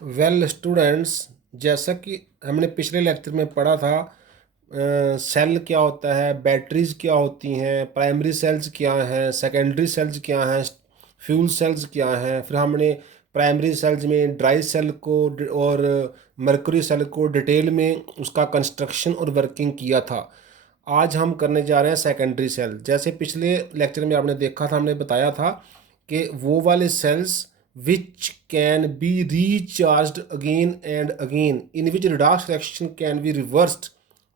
Well students, जैसा कि हमने पिछले लेक्चर में पढ़ा था, सेल क्या होता है, बैटरीज क्या होती हैं, प्राइमरी सेल्स क्या हैं, सेकेंडरी सेल्स क्या हैं, फ्यूल सेल्स क्या हैं। फिर हमने प्राइमरी सेल्स में ड्राई सेल को और मर्क्यूरी सेल को डिटेल में उसका कंस्ट्रक्शन और वर्किंग किया था। आज हम करने जा रहे हैं सेकेंडरी सेल। जैसे पिछले लेक्चर में आपने देखा था, हमने बताया था कि वो वाले sales which can be recharged again and again, in which redox reaction can be reversed,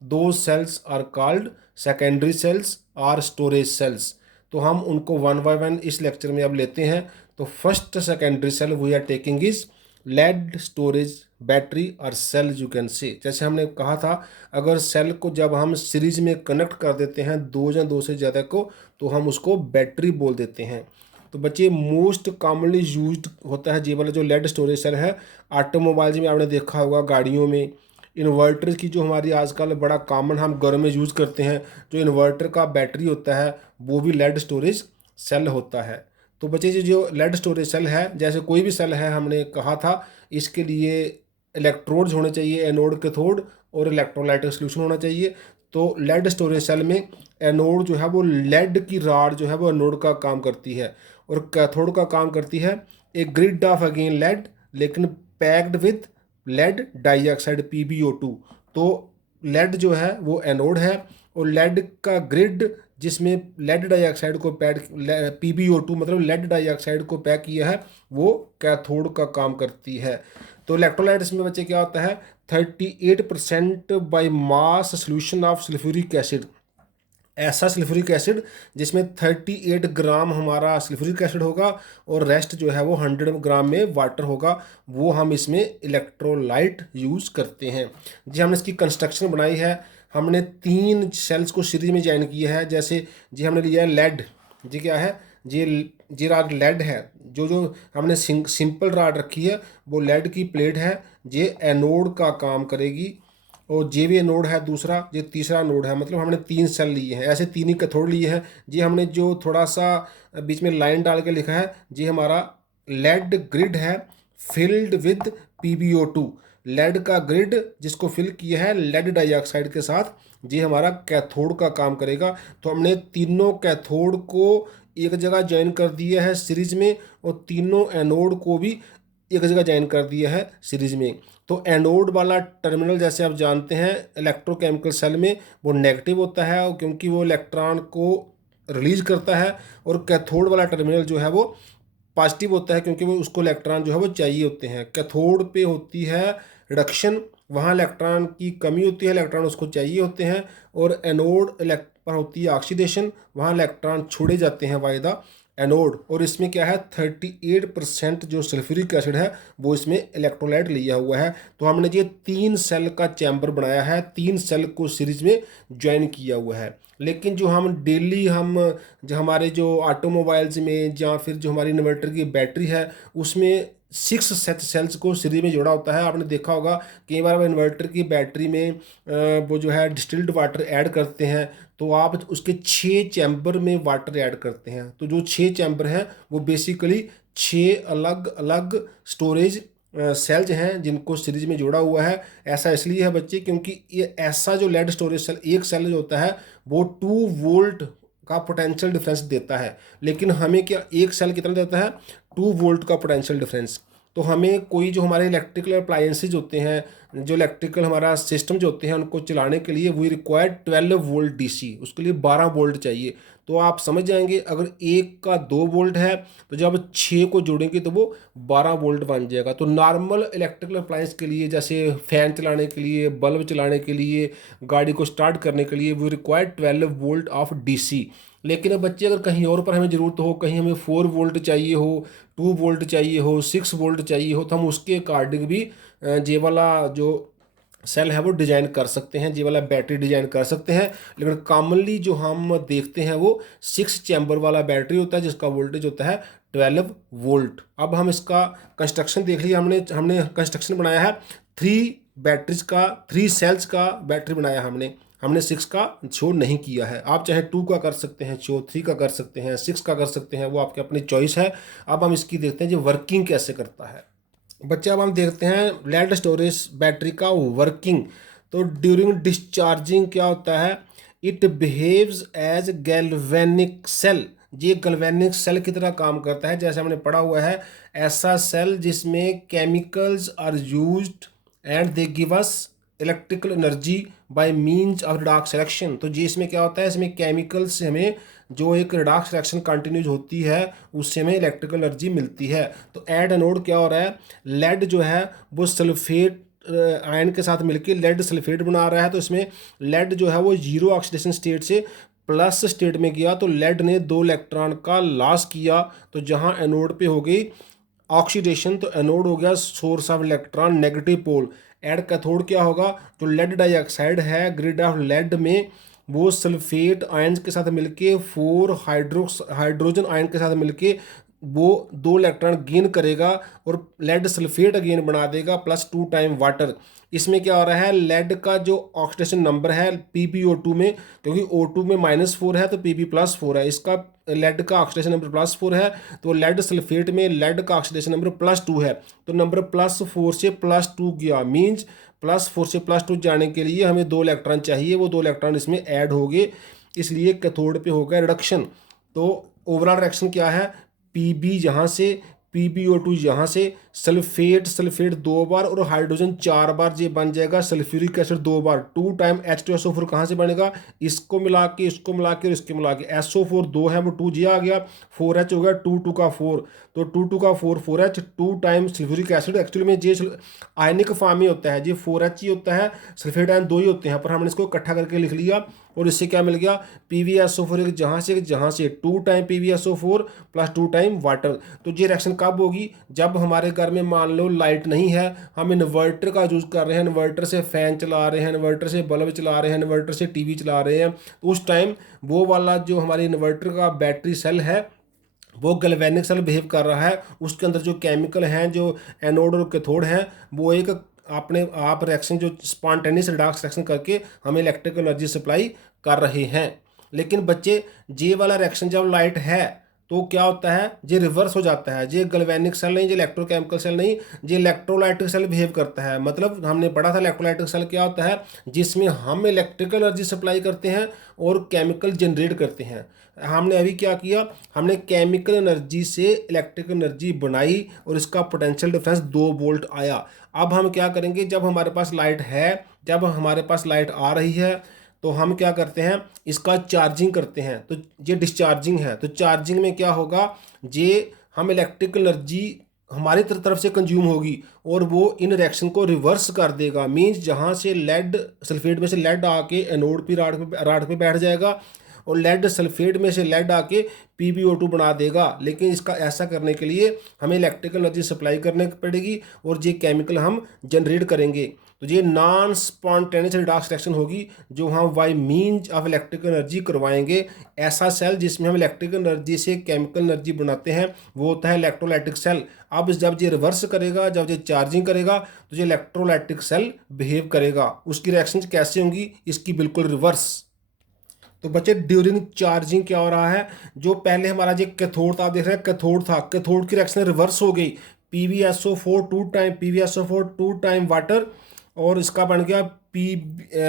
those cells are called secondary cells or storage cells। तो हम उनको वन बाय वन इस लेक्चर में अब लेते हैं। तो first secondary cell we are taking is lead storage battery or cell you can say. जैसे हमने कहा था, अगर सेल को जब हम सीरीज में कनेक्ट कर देते हैं दो या दो से ज़्यादा को, तो हम उसको बैटरी बोल देते हैं। तो बच्चे, मोस्ट कॉमनली यूज्ड होता है ये वाला जो लेड स्टोरेज सेल है। ऑटोमोबाइल्स में आपने देखा होगा, गाड़ियों में इन्वर्टर की जो हमारी आजकल बड़ा कॉमन हम घरों में यूज़ करते हैं, जो इन्वर्टर का बैटरी होता है वो भी लेड स्टोरेज सेल होता है। तो बच्चे, जो लेड स्टोरेज सेल है, जैसे कोई भी सेल है, हमने कहा था इसके लिए इलेक्ट्रोड्स होने चाहिए, एनोड कैथोड और इलेक्ट्रोलाइटिक सोल्यूशन होना चाहिए। तो लेड स्टोरेज सेल में एनोड जो है वो लेड की राड जो है वो एनोड का काम करती है, और कैथोड का काम करती है एक ग्रिड ऑफ अगेन लेड, लेकिन packed with lead dioxide PbO2। तो लेड जो है वो एनोड है, और लेड का ग्रिड जिसमें लेड डाइऑक्साइड को पैड PbO2 मतलब लेड डाइऑक्साइड को पैक किया है, वो कैथोड का काम करती है। तो इलेक्ट्रोलाइट्स में बच्चे क्या होता है, 38% by mass solution of sulphuric acid. ऐसा सल्फ्यूरिक एसिड जिसमें 38 ग्राम हमारा सल्फ्यूरिक एसिड होगा, और रेस्ट जो है वो 100 ग्राम में वाटर होगा, वो हम इसमें इलेक्ट्रोलाइट यूज़ करते हैं। जी, हमने इसकी कंस्ट्रक्शन बनाई है। हमने 3 सेल्स को सीरीज में ज्वाइन किया है। जैसे जी हमने लिया है लेड। जी क्या है, जी राड लेड है। जो जो हमने सिंपल राड रखी है वो लेड की प्लेट है, ये एनोड का काम करेगी। और जे भी नोड है दूसरा, ये तीसरा नोड है। मतलब हमने 3 सेल लिए हैं, ऐसे 3 ही कैथोड लिए हैं। जी हमने जो थोड़ा सा बीच में लाइन डाल के लिखा है, जी हमारा लेड ग्रिड है फिल्ड विद PbO2। लेड का ग्रिड जिसको फिल किया है लेड डाइऑक्साइड के साथ, जी हमारा कैथोड का काम करेगा। तो हमने तीनों कैथोड को एक जगह ज्वाइन कर दिया है सीरीज में, और तीनों एनोड को भी एक जगह ज्वाइन कर दिया है सीरीज में। तो एनोड वाला टर्मिनल, जैसे आप जानते हैं इलेक्ट्रोकेमिकल सेल में, वो नेगेटिव होता है क्योंकि वो इलेक्ट्रॉन को रिलीज करता है, और कैथोड वाला टर्मिनल जो है वो पॉजिटिव होता है क्योंकि वो उसको इलेक्ट्रॉन जो है वो चाहिए होते हैं। कैथोड पे होती है रिडक्शन, वहाँ इलेक्ट्रॉन की कमी होती है, इलेक्ट्रॉन उसको चाहिए होते हैं। और एनोड पर होती है ऑक्सीडेशन, वहाँ इलेक्ट्रॉन छोड़े जाते हैं बाय द एनोड। और इसमें क्या है, 38% जो सल्फ्यूरिक एसिड है वो इसमें इलेक्ट्रोलाइट लिया हुआ है। तो हमने ये 3 सेल का चैम्बर बनाया है, 3 सेल को सीरीज में ज्वाइन किया हुआ है। लेकिन जो हम डेली जो हमारे जो ऑटोमोबाइल्स में या फिर जो हमारी इन्वर्टर की बैटरी है, उसमें 6 सेट सेल्स को सीरीज में जोड़ा होता है। आपने देखा होगा कई बार इन्वर्टर की बैटरी में वो जो है डिस्टिल्ड वाटर ऐड करते हैं, तो आप उसके 6 चैम्बर में वाटर ऐड करते हैं। तो जो 6 चैम्बर हैं वो बेसिकली 6 अलग अलग स्टोरेज सेल्स हैं जिनको सीरीज में जोड़ा हुआ है। ऐसा इसलिए है बच्चे क्योंकि ये ऐसा जो लेड स्टोरेज सेल, एक सेल जो होता है वो 2 वोल्ट का पोटेंशियल डिफरेंस देता है, लेकिन हमें क्या एक सेल कितना देता है, 2 वोल्ट का पोटेंशियल डिफरेंस। तो हमें कोई जो हमारे इलेक्ट्रिकल अप्लायंसेज होते हैं, जो इलेक्ट्रिकल हमारा सिस्टम जो होते हैं, उनको चलाने के लिए वी रिक्वायर 12 वोल्ट DC, उसके लिए 12 वोल्ट चाहिए। तो आप समझ जाएंगे, अगर एक का 2 वोल्ट है तो जब 6 को जोड़ेंगे तो वो 12 वोल्ट बन जाएगा। तो नॉर्मल इलेक्ट्रिकल अप्लायंस के लिए, जैसे फ़ैन चलाने के लिए, बल्ब चलाने के लिए, गाड़ी को स्टार्ट करने के लिए, we require 12 volt of DC। लेकिन अब बच्चे, अगर कहीं और पर हमें ज़रूरत हो, कहीं हमें 4 वोल्ट चाहिए हो, 2 वोल्ट चाहिए हो, 6 वोल्ट चाहिए हो, तो हम उसके अकॉर्डिंग भी ये वाला जो सेल है वो डिजाइन कर सकते हैं, ये वाला बैटरी डिजाइन कर सकते हैं। लेकिन कॉमनली जो हम देखते हैं वो 6 चैम्बर वाला बैटरी होता है जिसका वोल्टेज होता है 12 वोल्ट। अब हम इसका कंस्ट्रक्शन देख लिया, हमने हमने कंस्ट्रक्शन बनाया है 3 बैटरीज का, 3 सेल्स का बैटरी बनाया हमने। हमने 6 का शो नहीं किया है। आप चाहे 2 का कर सकते हैं शो, 3 का कर सकते हैं, 6 का कर सकते हैं, वो आपकी अपनी चॉइस है। अब हम इसकी देखते हैं जो वर्किंग कैसे करता है। बच्चे अब हम देखते हैं लेड स्टोरेज बैटरी का वर्किंग। तो ड्यूरिंग डिस्चार्जिंग क्या होता है, it behaves as galvanic cell. ये गैल्वेनिक सेल की तरह काम करता है, जैसे हमने पढ़ा हुआ है, ऐसा सेल जिसमें chemicals are used and they give us electrical energy by means of redox reaction. तो जी इसमें क्या होता है, इसमें केमिकल्स से हमें जो एक रिडॉक्स रिएक्शन कंटिन्यूज होती है उससे हमें इलेक्ट्रिकल एनर्जी मिलती है। तो एड एनोड क्या हो रहा है, लेड जो है वो सल्फेट आयन के साथ मिलकर लेड सल्फेट बना रहा है। तो इसमें लेड जो है वो जीरो ऑक्सीडेशन स्टेट से प्लस स्टेट में गया, तो लेड ने 2 इलेक्ट्रॉन का लॉस किया। तो जहां एनोड पे हो गई ऑक्सीडेशन, तो एनोड हो गया source of electron negative pole. And cathode क्या होगा, जो लेड डाइऑक्साइड है ग्रिड ऑफ लेड में वो सल्फेट आयंस के साथ मिलके 4 हाइड्रोजन आयन के साथ मिलके वो 2 इलेक्ट्रॉन गेन करेगा और लेड सल्फेट अगेन बना देगा +2 टाइम वाटर। इसमें क्या हो रहा है, लेड का जो ऑक्सीडेशन नंबर है PbO2 में, क्योंकि O2 में -4 है तो Pb +4 है, इसका लेड का ऑक्सीडेशन नंबर +4 है। तो लेड सल्फेट में लेड का ऑक्सीडेशन नंबर +2 है, तो नंबर +4 से +2 गया, मीन्स +4 से +2 जाने के लिए हमें 2 इलेक्ट्रॉन चाहिए, वो 2 इलेक्ट्रॉन इसमें ऐड हो गए, इसलिए कैथोड पे हो गया रिडक्शन। तो ओवरऑल रिएक्शन क्या है, Pb यहाँ से PbO2 यहाँ से सल्फेट सल्फेट 2 बार और हाइड्रोजन 4 बार, ये बन जाएगा सल्फ्यूरिक एसिड 2 बार, 2 टाइम H2SO4 कहाँ से बनेगा, इसको मिला के इसको मिला के और इसके मिला के, SO4 2 है वो 2 जी आ गया, 4H हो गया, 2 2 का 4, तो 2 2 का 4 4H, 2 time sulphuric acid. Actually में ये आयनिक फॉर्म में होता है, ये 4H ही होता है, सल्फेट आयन 2 ही होते हैं, पर हमने इसको इकट्ठा करके लिख लिया और इससे क्या मिल गया, PbSO4 एक जहाँ से 2 टाइम PbSO4 +2 टाइम वाटर। तो ये रिएक्शन कब होगी, जब हमारे घर में मान लो लाइट नहीं है, हम इन्वर्टर का यूज़ कर रहे हैं, इन्वर्टर से फ़ैन चला रहे हैं, इन्वर्टर से बल्ब चला रहे हैं, इन्वर्टर से टीवी चला रहे हैं, तो उस टाइम वो वाला जो हमारे इन्वर्टर का बैटरी सेल है वो गैल्वेनिक सेल बिहेव कर रहा है, उसके अंदर जो केमिकल हैं, जो एनोड और कैथोड हैं, वो एक अपने आप रिएक्शन जो स्पॉन्टेनियस रिडॉक्स रिएक्शन करके हमें इलेक्ट्रिकल एनर्जी सप्लाई कर रहे हैं। लेकिन बच्चे जे वाला रिएक्शन जब लाइट है तो क्या होता है, ये रिवर्स हो जाता है, ये गैल्वेनिक सेल नहीं, ये इलेक्ट्रोकेमिकल सेल नहीं, ये इलेक्ट्रोलाइटिक सेल बिहेव करता है। मतलब हमने पढ़ा था इलेक्ट्रोलाइटिक सेल क्या होता है, जिसमें हम इलेक्ट्रिकल एनर्जी सप्लाई करते हैं और केमिकल जनरेट करते हैं। हमने अभी क्या किया, हमने केमिकल एनर्जी से इलेक्ट्रिकल एनर्जी बनाई और इसका पोटेंशियल डिफरेंस 2 वोल्ट आया। अब हम क्या करेंगे, जब हमारे पास लाइट है, जब हमारे पास लाइट आ रही है, तो हम क्या करते हैं, इसका चार्जिंग करते हैं। तो ये डिस्चार्जिंग है, तो चार्जिंग में क्या होगा, ये हम इलेक्ट्रिकल एनर्जी हमारी तरफ से कंज्यूम होगी और वो इन रिएक्शन को रिवर्स कर देगा। मींस जहाँ से लेड सल्फेट में से लेड आके एनोड पे राड पे बैठ जाएगा और लेड सल्फेट में से लेड आके PbO2 बना देगा। लेकिन इसका ऐसा करने के लिए हमें इलेक्ट्रिकल एनर्जी सप्लाई करने पड़ेगी और ये केमिकल हम जनरेट करेंगे। तो ये नॉन स्पॉन्टेनियस रिडॉक्स रिएक्शन होगी जो हम bye means of electrical energy करवाएंगे। ऐसा सेल जिसमें हम इलेक्ट्रिकल एनर्जी से केमिकल एनर्जी बनाते हैं वो होता है इलेक्ट्रोलाइटिक सेल। अब जब ये रिवर्स करेगा, जब ये चार्जिंग करेगा, तो ये इलेक्ट्रोलाइटिक सेल बिहेव करेगा। उसकी रिएक्शन कैसे होंगी, इसकी बिल्कुल रिवर्स। तो बच्चे ड्यूरिंग चार्जिंग क्या हो रहा है, जो पहले हमारा जो कैथोड था, देख रहे हैं कैथोड था, कैथोड की रिएक्शन रिवर्स हो गई, PbSO4 2 टाइम वाटर और इसका बन गया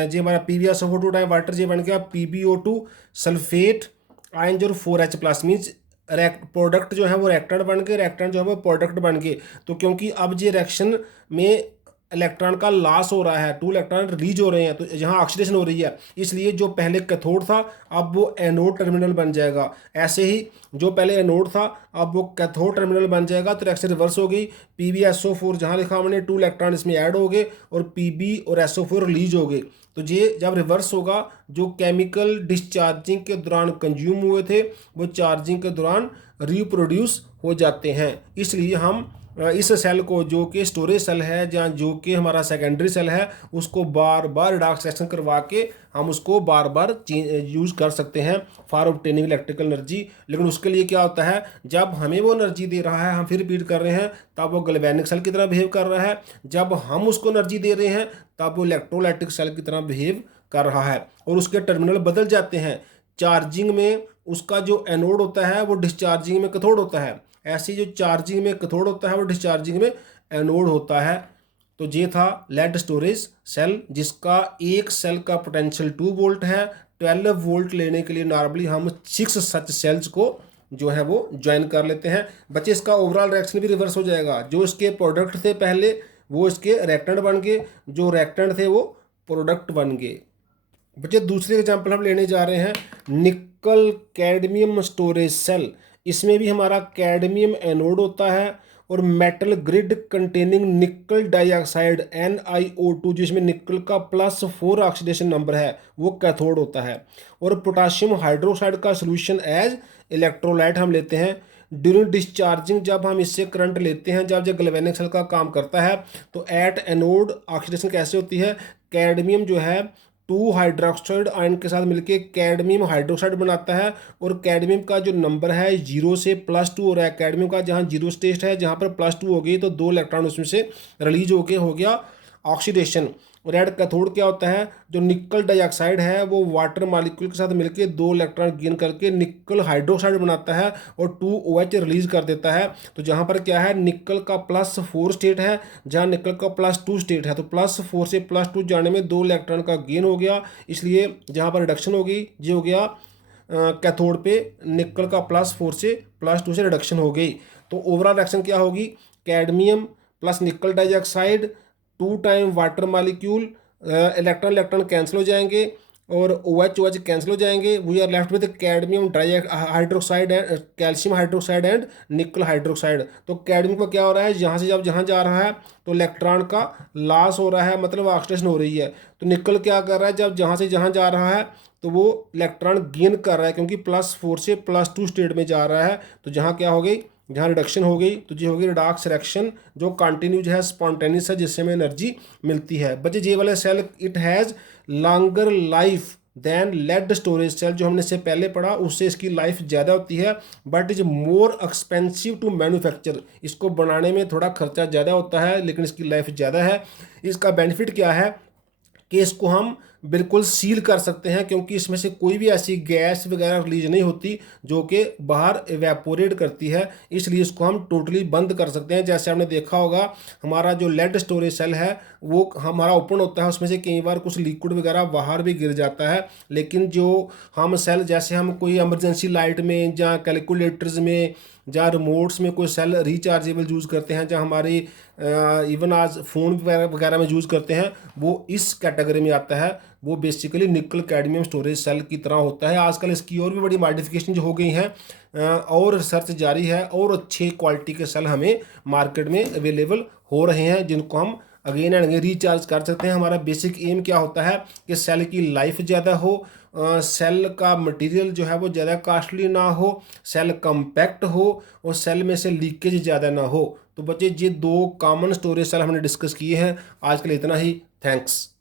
जो हमारा PbSO4 2 टाइम वाटर, ये बन गया PbO2 सल्फेट आयन जो 4H प्लस, मीन्स प्रोडक्ट जो है वो रिएक्टेंट बन गए, रिएक्टेंट जो है वो प्रोडक्ट बन गए। तो क्योंकि अब ये रिएक्शन में इलेक्ट्रॉन का लॉस हो रहा है, 2 इलेक्ट्रॉन रिलीज हो रहे हैं, तो यहाँ ऑक्सीडेशन हो रही है, इसलिए जो पहले कैथोड था अब वो एनोड टर्मिनल बन जाएगा। ऐसे ही जो पहले एनोड था अब वो कैथोड टर्मिनल बन जाएगा। तो रिएक्शन रिवर्स हो गई, PbSO4 जहाँ लिखा हमने 2 इलेक्ट्रॉन इसमें ऐड हो गए और Pb और SO4 रिलीज हो गए। तो ये जब रिवर्स होगा, जो केमिकल डिस्चार्जिंग के दौरान कंज्यूम हुए थे वो चार्जिंग के दौरान रिप्रोड्यूस हो जाते हैं। इसलिए हम इस सेल को, जो कि स्टोरेज सेल है या जो कि हमारा सेकेंडरी सेल है, उसको बार बार रिडॉक्स रिएक्शन करवा के हम उसको बार बार यूज़ कर सकते हैं फॉर ऑब्टेनिंग इलेक्ट्रिकल एनर्जी। लेकिन उसके लिए क्या होता है, जब हमें वो एनर्जी दे रहा है, हम फिर रिपीट कर रहे हैं, तब वो गैल्वेनिक सेल की तरह बिहेव कर रहा है। जब हम उसको एनर्जी दे रहे हैं तब वो इलेक्ट्रोलाइटिक सेल की तरह बिहेव कर रहा है और उसके टर्मिनल बदल जाते हैं। चार्जिंग में उसका जो एनोड होता है वो डिस्चार्जिंग में कैथोड होता है, ऐसे जो चार्जिंग में कैथोड होता है वो डिस्चार्जिंग में एनोड होता है। तो ये था लेड स्टोरेज सेल, जिसका एक सेल का पोटेंशियल 2 वोल्ट है। 12 वोल्ट लेने के लिए नॉर्मली हम 6 सच सेल्स को जो है वो ज्वाइन कर लेते हैं। बच्चे इसका ओवरऑल रिएक्शन भी रिवर्स हो जाएगा, जो इसके प्रोडक्ट थे पहले वो इसके रिएक्टेंट बन गए, जो रिएक्टेंट थे वो प्रोडक्ट बन गए। बच्चे दूसरे एग्जांपल हम लेने जा रहे हैं निकल कैडमियम स्टोरेज सेल। इसमें भी हमारा कैडमियम एनोड होता है और मेटल ग्रिड कंटेनिंग निकल डाइऑक्साइड NiO2, जिसमें निकल का +4 ऑक्सीडेशन नंबर है, वो कैथोड होता है। और पोटाशियम हाइड्रोक्साइड का सोल्यूशन एज इलेक्ट्रोलाइट हम लेते हैं। ड्यूरिंग डिस्चार्जिंग जब हम इससे करंट लेते हैं, जब जब गैल्वेनिक सेल का काम करता है, तो एट एनोड ऑक्सीडेशन कैसे होती है, कैडमियम जो है 2 हाइड्रोक्साइड आयन के साथ मिलके कैडमियम हाइड्रोक्साइड बनाता है। और कैडमियम का जो नंबर है 0 से +2 हो रहा है। कैडमियम का जहाँ 0 स्टेट है, जहाँ पर +2 हो गई तो 2 इलेक्ट्रॉन उसमें से रिलीज होके हो गया ऑक्सीडेशन। रेड कैथोड क्या होता है, जो निकल डाइऑक्साइड है वो वाटर मॉलिक्यूल के साथ मिलके 2 इलेक्ट्रॉन गेन करके निकल हाइड्रोक्साइड बनाता है और 2OH रिलीज कर देता है। तो जहाँ पर क्या है, निकल का +4 स्टेट है, जहाँ निकल का +2 स्टेट है, तो +4 से +2 जाने में 2 इलेक्ट्रॉन का गेन हो गया। इसलिए जहाँ पर रिडक्शन होगी ये हो गया कैथोड पे निकल का +4 से +2 से रिडक्शन हो गई। तो ओवरऑल रिएक्शन क्या होगी, cadmium plus nickel dioxide 2 time water molecule, electron electron cancel हो जाएंगे और OH कैंसिल हो जाएंगे। We are left with cadmium dihydroxide and calcium hydroxide and nickel hydroxide. तो कैडमियम का क्या हो रहा है, यहाँ से जब जहाँ जा रहा है तो इलेक्ट्रॉन का लॉस हो रहा है, मतलब ऑक्सीडेशन हो रही है। तो निकल क्या कर रहा है, जब जहाँ से जहाँ जा रहा है तो वो इलेक्ट्रॉन गेन कर रहा है, क्योंकि +4 से +2 स्टेट में जा रहा है। तो जहाँ क्या हो गई, जहाँ रिडक्शन हो गई तो ये होगी रिडॉक्स रिएक्शन, जो कंटिन्यूज है, स्पॉन्टेनियस है, जिससे हमें एनर्जी मिलती है। बच्चे ये वाला cell it has longer life than lead storage cell, जो हमने इससे पहले पढ़ा उससे इसकी लाइफ ज़्यादा होती है, but is more expensive to manufacture. इसको बनाने में थोड़ा खर्चा ज़्यादा होता है, लेकिन इसकी लाइफ ज़्यादा है। इसका बेनिफिट क्या है कि इसको हम बिल्कुल सील कर सकते हैं, क्योंकि इसमें से कोई भी ऐसी गैस वगैरह रिलीज नहीं होती जो कि बाहर इवेपोरेट करती है, इसलिए इसको हम टोटली बंद कर सकते हैं। जैसे आपने देखा होगा हमारा जो लेड स्टोरेज सेल है वो हमारा ओपन होता है, उसमें से कई बार कुछ लिक्विड वगैरह बाहर भी गिर जाता है, लेकिन जो हम सेल, जैसे हम कोई इमरजेंसी लाइट में या कैलकुलेटर्स में जहाँ रिमोट्स में कोई सेल रिचार्जेबल यूज़ करते हैं, जहाँ हमारी इवन आज फ़ोन वगैरह में यूज़ करते हैं, वो इस कैटेगरी में आता है। वो बेसिकली निकल कैडमियम स्टोरेज सेल की तरह होता है। आजकल इसकी और भी बड़ी मॉडिफिकेशन जो हो गई हैं, और रिसर्च जारी है, और अच्छे क्वालिटी के सेल हमें मार्केट में अवेलेबल हो रहे हैं, जिनको हम अगेन एंड अगेन रिचार्ज कर सकते हैं। हमारा बेसिक एम क्या होता है कि सेल की लाइफ ज़्यादा हो, सेल का मटेरियल जो है वो ज़्यादा कॉस्टली ना हो, सेल कम्पैक्ट हो और सेल में से लीकेज ज़्यादा ना हो। तो बच्चे ये 2 कॉमन स्टोरेज सेल हमने डिस्कस किए हैं। आज के लिए इतना ही। थैंक्स।